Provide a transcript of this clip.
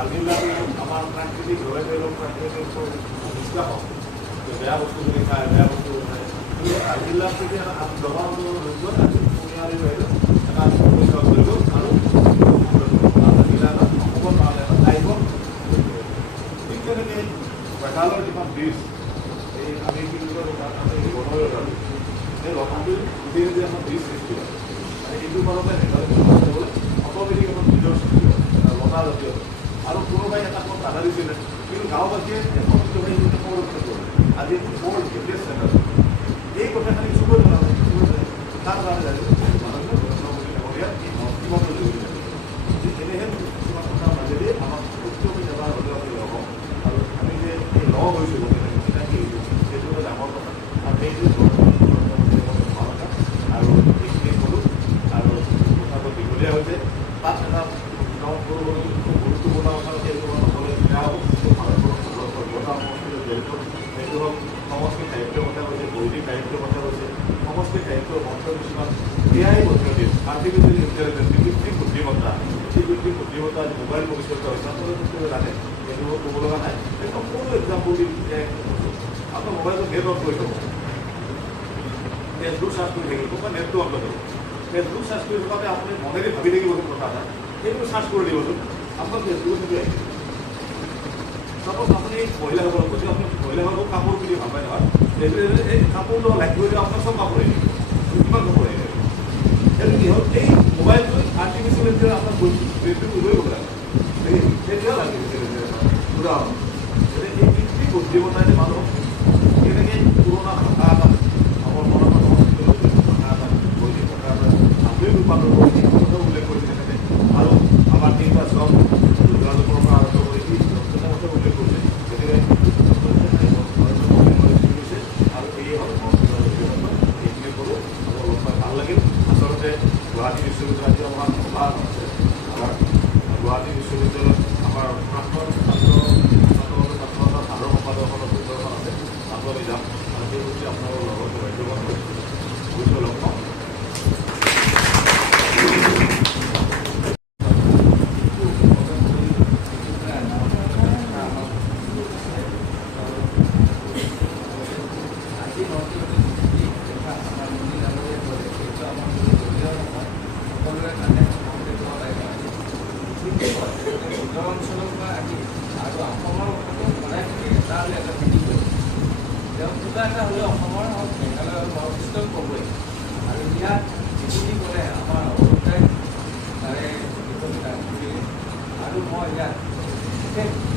কাজিৰঙাটো আমাৰ প্ৰাকৃতিক জলবায়ুৰ প্ৰাকৃতিক বিশ্বাস বেয়া বস্তু যদি খায় বেয়া বস্তু খায় কিন্তু কাজিৰঙাত যদি ব্যৱহাৰযোগ্য পৰিয়ালৰ বাহিৰত এটা পৰিচয় কৰিব আৰু জিলা এটা অসমৰ কাৰণে এটা দায়িত্ব ঠিক তেনেকৈ মেঘালয়ৰ যিখন ব্ৰিজ এই আমি কি বুলি কয় আমি বনৰীয়া ৰজাটো সেই ৰজাটো গোটেই যদি এখন ব্ৰিজ সৃষ্টি হয় এইটো কাৰণতে মেঘালয় অট'মেটিক এখন ব্ৰিজৰ সৃষ্টি হয় লতা জাতীয় আৰু কোনোবাই এটা কথা বাধা দিছিলে কিন্তু গাঁওবাসীয়ে এখন সংৰক্ষণ কৰে আজি এইটো বৰ লেটেষ্ট চেণ্টাৰ এই কথাখিনি চুকৈ জনালে তাৰ কাৰণে এনেহে কিছুমান কথাৰ মাজেদি আমাক প্ৰত্যেকে এবাৰ হ'লেও আমি লগ হওঁ আৰু আমি যে এই লগ হৈছোঁ চিনাকি হৈছোঁ সেইটো এটা ডাঙৰ কথা আৰু সেইটো ভাল কথা আৰু এইখিনি কৰোঁ আৰু কথাটো দীঘলীয়া হৈছে তাত এটা সৰু সৰু গুৰুত্বপূৰ্ণ কথা সেইবোৰ নক'লে বেয়া হ'ব ভাৰতবৰ্ষৰ সভ্যতা সংস্কৃতিৰ জড়িত সেইটো হ'ল সংস্কৃত সাহিত্যৰ কথা কৈছে বৈদিক সাহিত্যৰ কথা কৈছে সংস্কৃত সাহিত্যৰ মন্ত্ৰ কিছুমান এয়াই পদ্ধতি আৰ্টিফিচিয়েল ইণ্টেলিজেঞ্চ কৃত্ৰিম বুদ্ধিমত্তা এই কৃত্ৰিম বুদ্ধিমত্তা আজি মোবাইল ভৱিষ্যত হৈছে আপোনালোকে জানে সেইটো ক'ব লগা নাই একদম সৰু এক্সাম্পল দি আপোনাৰ মোবাইলটো নেট অন কৰি থ'ব ফেচবুক চাৰ্চ কৰি থাকিব বা নেটটো অন কৰি থ'ব ফেচবুক চাৰ্চ কৰি থকাতে আপুনি মনেৰে ভাবি থাকিব সেইটো কথা এটা সেইটো চাৰ্চ কৰি দিবচোন আপোনাৰ ফেচবুকত সেইটো আহিব চাপ'জ আপুনি মহিলাসকলক কৈছে আপুনি মহিলাসকলক কাপোৰ কিনি ভাল পায় নহয় এই কাপোৰটো লাইক কৰি দিলে আপোনাৰ চব কাপোৰ আহিব কিমান কাপোৰ আহিব সেইটো কি হ'ল এই মোবাইলটো আৰ্টিফিচিয়েল ইণ্টেলিজেঞ্চ আপোনাৰ ব্ৰেইনটো লৈ গ'লে তেতিয়াও আৰ্টিফিচিয়েল ইণ্টেলিজেঞ্চ উদাহৰণ এই কৃত্ৰিম বুদ্ধিমত্তাই মানুহক কেনেকৈ পুৰণা ভাষা এটা আমাৰ মনৰ সংস্কৃতিৰ ভাষা এটা বৈদিক ভাষা এটা আমি ৰূপান্তৰ কৰি সেই কথা উল্লেখ কৰিছে তেখেতে আৰু আমাৰ তিনিটা চব যোগাযোগৰ পৰা আৰম্ভ কৰি কথা উল্লেখ কৰিছে গতিকে আৰু এই এইখিনি কৰোঁ লগ পাই ভাল লাগিল আচলতে গুৱাহাটী বিশ্ববিদ্যালয় আমাৰ সভা আছে আমাৰ গুৱাহাটী বিশ্ববিদ্যালয়ত আমাৰ প্ৰাক্তন ছাত্ৰ সাধাৰণ সম্পাদকসকলৰ সুন্দৰখন আছে তাতো আমি যাম আৰু সেই প্ৰতি আপোনালোকৰ লগত ভাগ্যৱান হৈছোঁ লগ পাম এটা হ'লে অসমৰ হওক মেঘালয়ৰ নৰ্থ ইষ্টত ক'বই আৰু ইয়াত যিখিনি ক'লে আমাৰ অৱস্থাই তাৰে আৰু মই ইয়াত